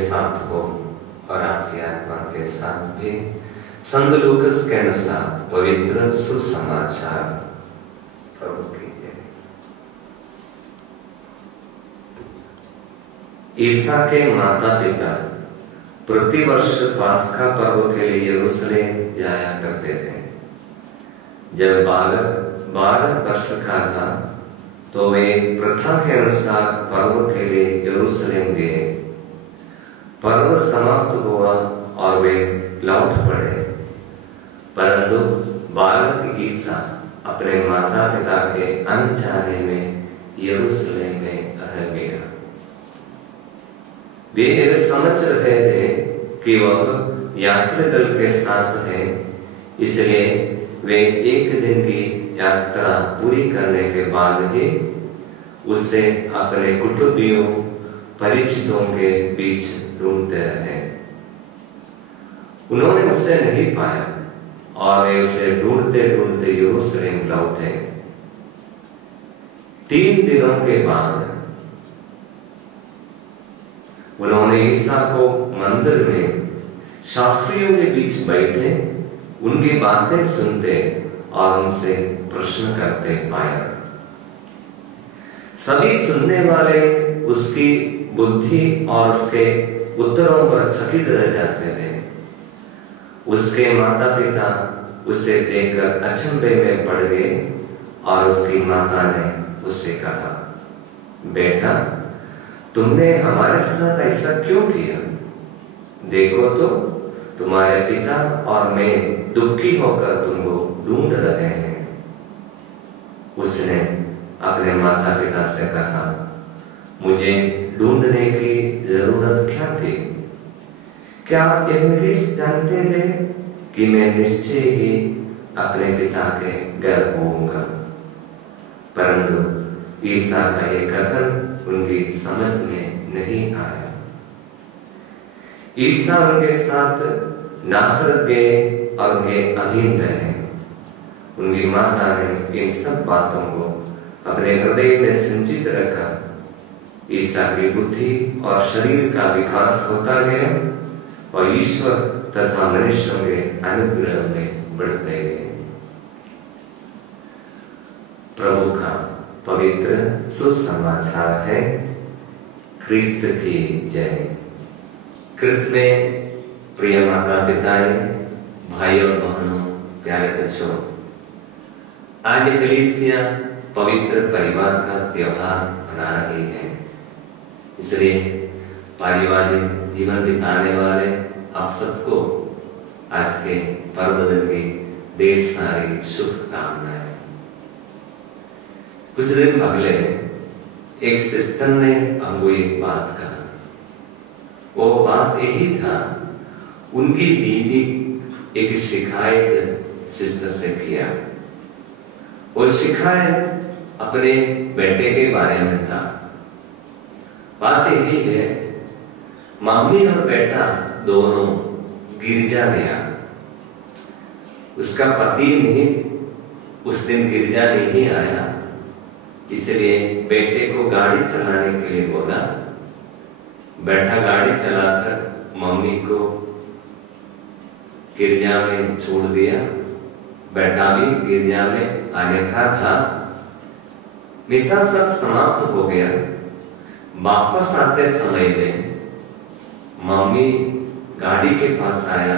साथ हो और आपकी आत्मा के साथ भी। संत लूकास के अनुसार पवित्र सुसमाचार। प्रभु की जय। ईसा के माता पिता प्रतिवर्ष पास्का पर्व के लिए यरूशलेम जाया करते थे। जब बालक 12 वर्ष का था तो वे प्रथा के अनुसार पर्व के लिए यरूशलेम गए। पर्व समाप्त हुआ और वे लौट पड़े, परंतु बालक ईसा अपने माता पिता के अनजाने में यरूशलेम में रह गया। वे समझ रहे थे कि वह यात्री दल के साथ है, इसलिए वे एक दिन की यात्रा पूरी करने के बाद ही उसे अपने कुटुंबियों परिचितों के बीच ढूंढते रहे। उन्होंने उसे नहीं पाया और वे उसे ढूंढते ढूंढते यरूशलेम लौटे। 3 दिनों के बाद उन्होंने ईसा को मंदिर में शास्त्रियों के बीच बैठे उनकी बातें सुनते और उनसे प्रश्न करते पाया। सभी सुनने वाले उसकी बुद्धि और उसके उत्तरों पर चकित रह जाते थे। उसके माता पिता उसे देखकर अचंभे में पड़ गए और उसकी माता ने उससे कहा, बेटा, तुमने हमारे साथ ऐसा क्यों किया? देखो तो तुम्हारे पिता और मैं दुखी होकर तुमको ढूंढ रहे हैं। उसने अपने माता पिता से कहा, मुझे ढूंढने की जरूरत क्या थी? क्या आप यह नहीं जानते थे कि मैं निश्चय ही अपने पिता के घर होऊंगा? परंतु ईसा का यह कथन उनकी समझ में नहीं आया। ईसा उनके साथ नासरत गए और उनके अधीन रहे। उनकी माता ने इन सब बातों को अपने हृदय में संचित रखा। ईसा की बुद्धि और शरीर का विकास होता गया और ईश्वर तथा मनुष्यों के अनुग्रह में बढ़ते गए। प्रभु का पवित्र सुसमाचार है। ख्रिस्त की जय। ख्रिस्त में प्रिय माता पिताएं, भाई और बहनों, प्यारे बच्चों, आज कलीसिया पवित्र परिवार का त्योहार मना रही है। इसलिए पारिवारिक जीवन बिताने वाले आप सबको आज के पर्व दिन की ढेर सारी शुभकामनाएं। कुछ दिन पहले एक सिस्टर ने हमको एक बात कहा। वो बात यही था, उनकी दीदी एक शिकायत सिस्टर से किया और शिकायत अपने बेटे के बारे में था। बात यही है, मम्मी और बेटा दोनों गिरजा गया। उसका पति नहीं उस दिन गिरजा नहीं आया, इसलिए बेटे को गाड़ी चलाने के लिए बोला। बेटा गाड़ी चलाकर मम्मी को गिरजा में छोड़ दिया। बेटा भी गिरजा में आने का था। मिसा सब समाप्त हो गया। वापस आते समय में मम्मी गाड़ी के पास आया।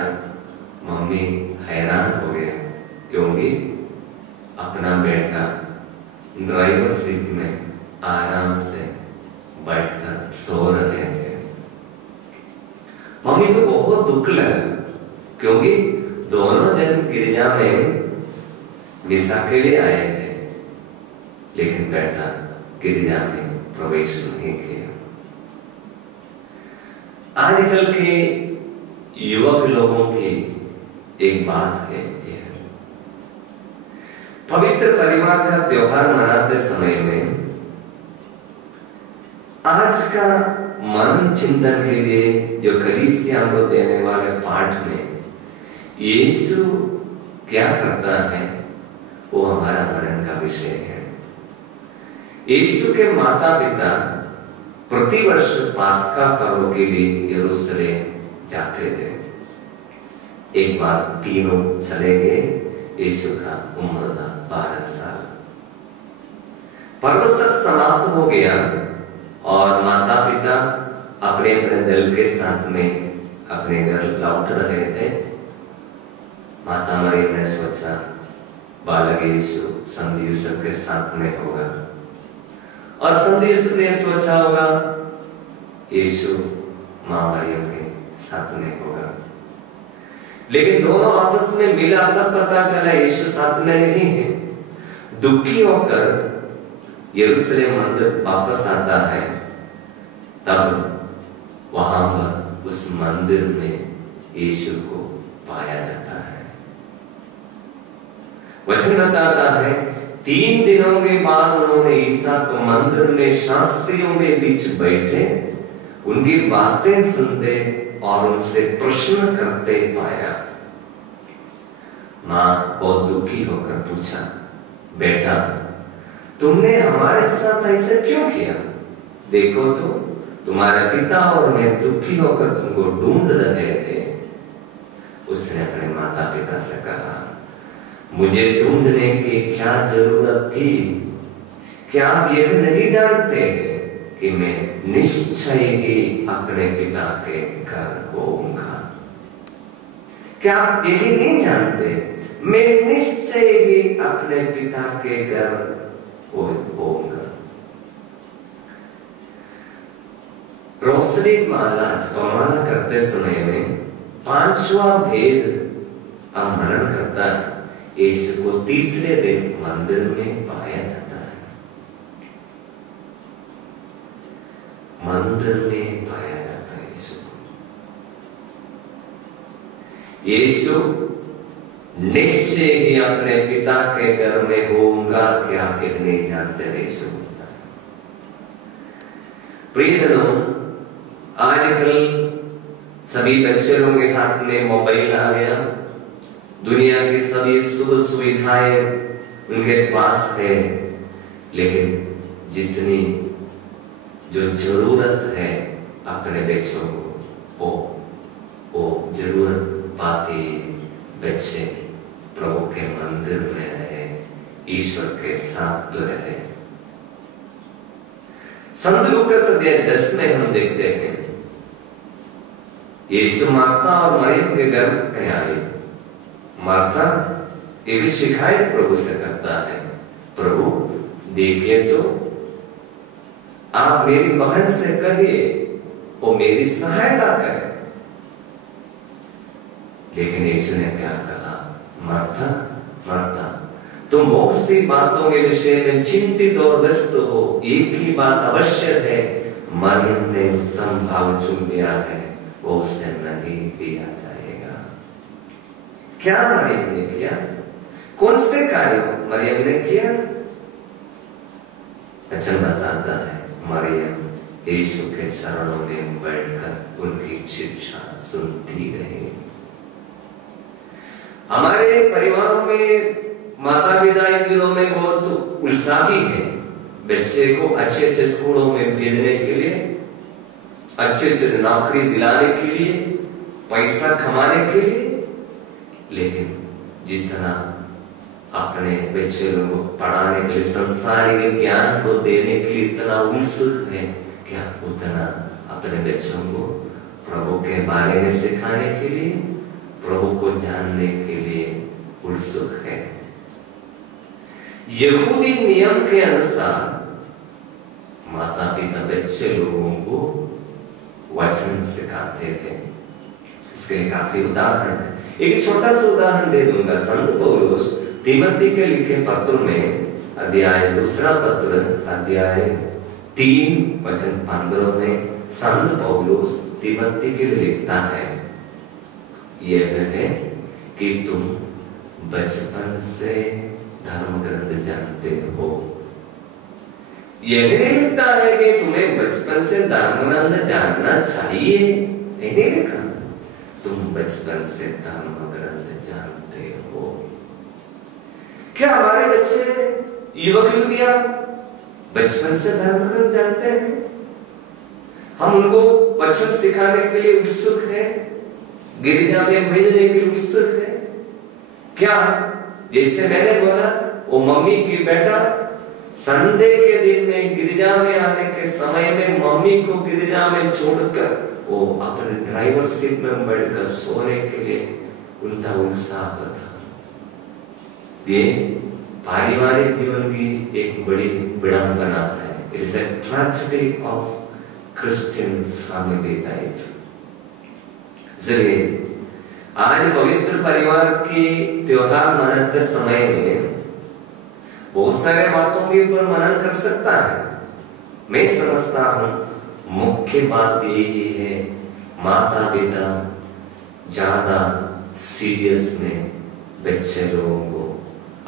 मम्मी हैरान हो गया क्योंकि अपना बेटा ड्राइवर सीट में आराम से बैठकर सो रहे थे। मम्मी को बहुत दुख लगा क्योंकि दोनों जन गिरजा में मिसा के लिए आए थे, लेकिन बेटा गिरजा में प्रवेश नहीं किया। आजकल के युवक लोगों की एक बात है, पवित्र परिवार का त्योहार मनाते समय में आज का मनन चिंतन के लिए जो कलीसिया को देने वाले पाठ में यीशु क्या करता है वो हमारा मनन का विषय है। यीशु के माता पिता प्रतिवर्ष पास्का पर्व के लिए यरूशलेम जाते थे। एक बार तीनों चले गए। यीशु का उम्र था 12 साल। पर्व सब समाप्त हो गया और माता पिता अपने अपने दल के साथ में अपने घर लौट रहे थे। माता मरियम ने सोचा बालक यीशु संत यूसुफ के साथ में होगा, और संत यूसुफ ने सोचा होगा यीशु मां मरियम के साथ में होगा। लेकिन दोनों आपस में मिला तब पता चला यीशु साथ में नहीं है। दुखी होकर यरूशलेम मंदिर वापस आता है। तब वहां पर उस मंदिर में यीशु को पाया जाता है। वचन बताता है 3 दिनों के बाद उन्होंने ईसा को मंदिर में शास्त्रियों के बीच बैठे उनकी बातें सुनते और उनसे प्रश्न करते पाया। मां बहुत दुखी होकर पूछा, बेटा तुमने हमारे साथ ऐसे क्यों किया? देखो तो तुम्हारे पिता और मैं दुखी होकर तुमको ढूंढ रहे थे। उसने अपने माता पिता से कहा, मुझे ढूंढने की क्या जरूरत थी? क्या आप यह नहीं जानते कि मैं निश्चय ही अपने पिता के घर होऊंगा? क्या आप यही नहीं जानते मैं निश्चय ही अपने पिता के घर होऊंगा? रोशनी माला जपमाला करते समय में 5वां भेद हम मनन करता है। यीशु को तीसरे दिन मंदिर में पाया जाता है। मंदिर में पाया जाता है यीशु को। यीशु निश्चय ही अपने पिता के घर में होऊंगा, क्या आप यह नहीं जानते? यीशु होता है। प्रियजनों, आजकल सभी बच्चे लोगों के हाथ में मोबाइल आ गया। दुनिया की सभी सुख सुविधाएं उनके पास है, लेकिन जितनी जो जरूरत है अपने बच्चों को वो जरूरत पाते बच्चे प्रभु के मंदिर में रहे, ईश्वर के साथ रहे। संत लूकास अध्याय 10 में हम देखते हैं यीशु मार्था और मरियम के घर में आए। मार्था एक शिकायत प्रभु से करता है, प्रभु देखिए तो आप मेरी बहन से कहिए वो मेरी सहायता करे। लेकिन यीशु ने क्या कहा, मार्था मार्था तुम बहुत सी बातों के विषय में चिंतित और व्यस्त हो, एक ही बात अवश्य है, मरियम ने उत्तम भाव चुन लिया है, वो उसे नहीं दिया जाएगा। क्या मरियम ने किया? कौन से कार्य मरियम ने किया? वचन बताता है मरियम यीशु के चरणों में बैठकर उनकी शिक्षा सुनती रही। हमारे परिवार में माता पिता इन दिनों में बहुत उत्साही है बच्चे को अच्छे अच्छे स्कूलों में भेजने के लिए, अच्छे अच्छे नौकरी दिलाने के लिए, पैसा कमाने के लिए। लेकिन जितना अपने बच्चे लोगों को पढ़ाने के लिए, संसारिक ज्ञान को देने के लिए इतना उत्सुक है, क्या उतना अपने बच्चों को प्रभु के बारे में सिखाने के लिए, प्रभु को जानने के लिए उत्सुक है? यहूदी नियम के अनुसार माता पिता बच्चे लोगों को वचन सिखाते थे। इसके काफी उदाहरण है। एक छोटा सा उदाहरण दे दूंगा। संत पौलुस तिमोथी के लिखे पत्र में अध्याय 2 पत्र अध्याय 3 वचन 15 में संत पौलुस तिमोथी के लिए लिखता है, यह है कि तुम बचपन से धर्म ग्रंथ जानते हो। यह नहीं लिखता है कि तुम्हें बचपन से धर्म ग्रंथ जानना चाहिए, नहीं लिखा, तुम बचपन से धर्म ग्रंथ जानते हो। क्या हमारे बच्चे युवक युवतियां बचपन से धर्म ग्रंथ जानते हैं? हम उनको वचन सिखाने के लिए उत्सुक हैं, गिरजा में भेजने के लिए उत्सुक हैं क्या? जैसे मैंने बोला, वो मम्मी की बेटा संडे के दिन में गिरजा में आने के समय में मम्मी को गिरजा में छोड़कर वो अपने ड्राइवर सीट में बैठकर सोने के लिए उल्टा उत्साह था। ये पारिवारिक जीवन की एक बड़ी विडंबना है। It is a tragedy of Christian family life. इसलिए आज पवित्र परिवार की त्योहार मनाते समय में बहुत सारे बातों के ऊपर मनन कर सकता है। मैं समझता हूं मुख्य बात यही है, माता पिता ज्यादा सीरियस में बच्चे लोगों को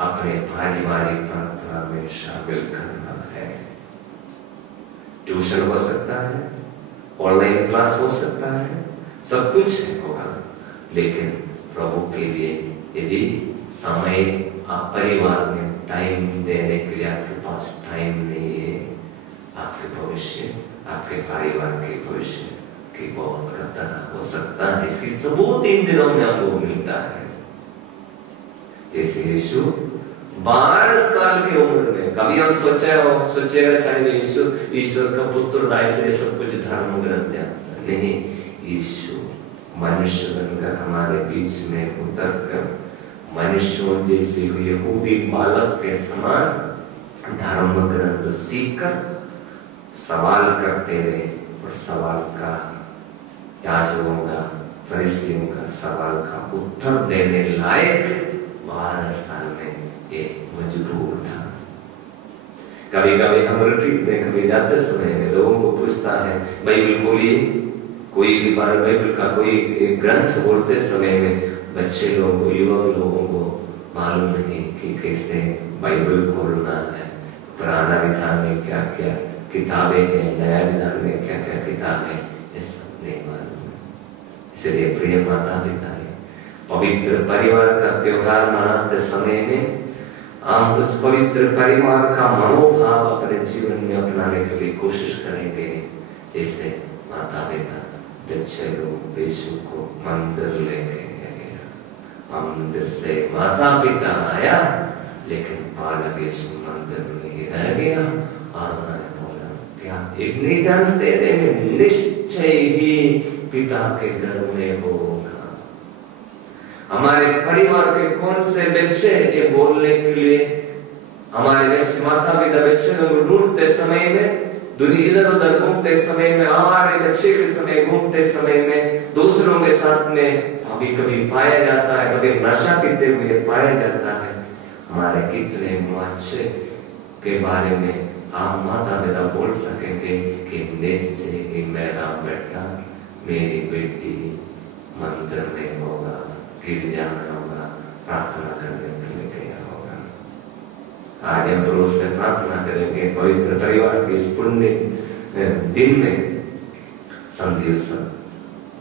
अपने पारिवारिक प्रार्थना में शामिल करना है। ट्यूशन हो सकता है, ऑनलाइन क्लास हो सकता है, सब कुछ होगा, लेकिन प्रभु के लिए यदि समय आप परिवार में टाइम देने के लिए आपके पास टाइम नहीं है, आपके भविष्य, आपके परिवार के भविष्य की बहुत खतरा हो सकता है। इसकी सबूत इन दिनों में हमको मिलता है। जैसे यीशु 12 साल की उम्र में, कभी हम सोचेगा शायद यीशु ईश्वर का पुत्र, ऐसे सब कुछ धर्म ग्रंथ जानता नहीं। यीशु मनुष्य बनकर हमारे बीच में उतर कर मनुष्यों जैसे यहूदी बालक के समान धर्म ग्रंथ सीखकर सवाल करते रहे, और सवाल का याजकों का, फरीसियों का सवाल का उत्तर देने लायक 12 साल में ये मजबूर था। कभी कभी हम रिट्रीट में कभी जाते समय में लोगों को पूछता है, बाइबल खोलिए, कोई भी बार बाइबल का कोई ग्रंथ बोलते समय में बच्चे लोगों को, युवक लोगों को मालूम नहीं कि कैसे बाइबल खोलना है। पुराना विधान में क्या क्या किताबें हैं, नया विधान में क्या क्या किताबें, ये सब नहीं मालूम है। इसलिए प्रिय माता पिता है, पवित्र परिवार का त्योहार मनाते समय में हम उस पवित्र परिवार का मनोभाव अपने जीवन में अपनाने के लिए कोशिश करेंगे। जैसे माता पिता बच्चे लोग यीशु को मंदिर लेके गए, मंदिर से माता पिता आया, लेकिन बालक यीशु मंदिर में रह गया, और उन्होंने बोला क्या इतनी जानते थे, निश्चय ही पिता के घर में होगा। हमारे परिवार के कौन से बच्चे ये बोलने के लिए, हमारे बच्चे माता पिता बच्चे लोग ढूंढते समय में, दुनिया इधर उधर घूमते समय में, हमारे बच्चे के समय घूमते समय में दूसरों के साथ में कभी कभी पाया जाता है, कभी नशा पीते हुए पाया जाता है। हमारे कितने बच्चे के बारे में हम माता पिता बोल सकेंगे कि निश्चय ही मेरा बेटा, मेरी बेटी मंदिर में होगा, गिरजा में होगा, प्रार्थना करने के लिए गया होगा। आज हम रोज से प्रार्थना करेंगे पवित्र परिवार के इस पुण्य दिन में। संध्योत्सव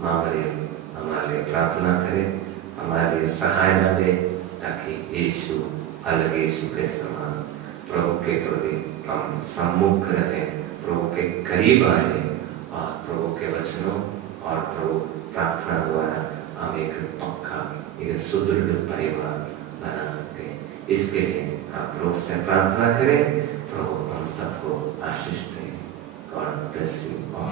मां मरियम हमारे लिए प्रार्थना करें, हमारे लिए सहायता दे, ताकि यीशु अलग यीशु के समान प्रभु के प्रति हम सम्मुख रहे, प्रभु के करीब आए, और प्रभु के वचनों और प्रभु प्रार्थना द्वारा हम एक पक्का, एक सुदृढ़ परिवार बना सकते हैं। इसके लिए आप प्रभु से प्रार्थना करें, प्रभु हम सबको आशीष दे। God bless you all.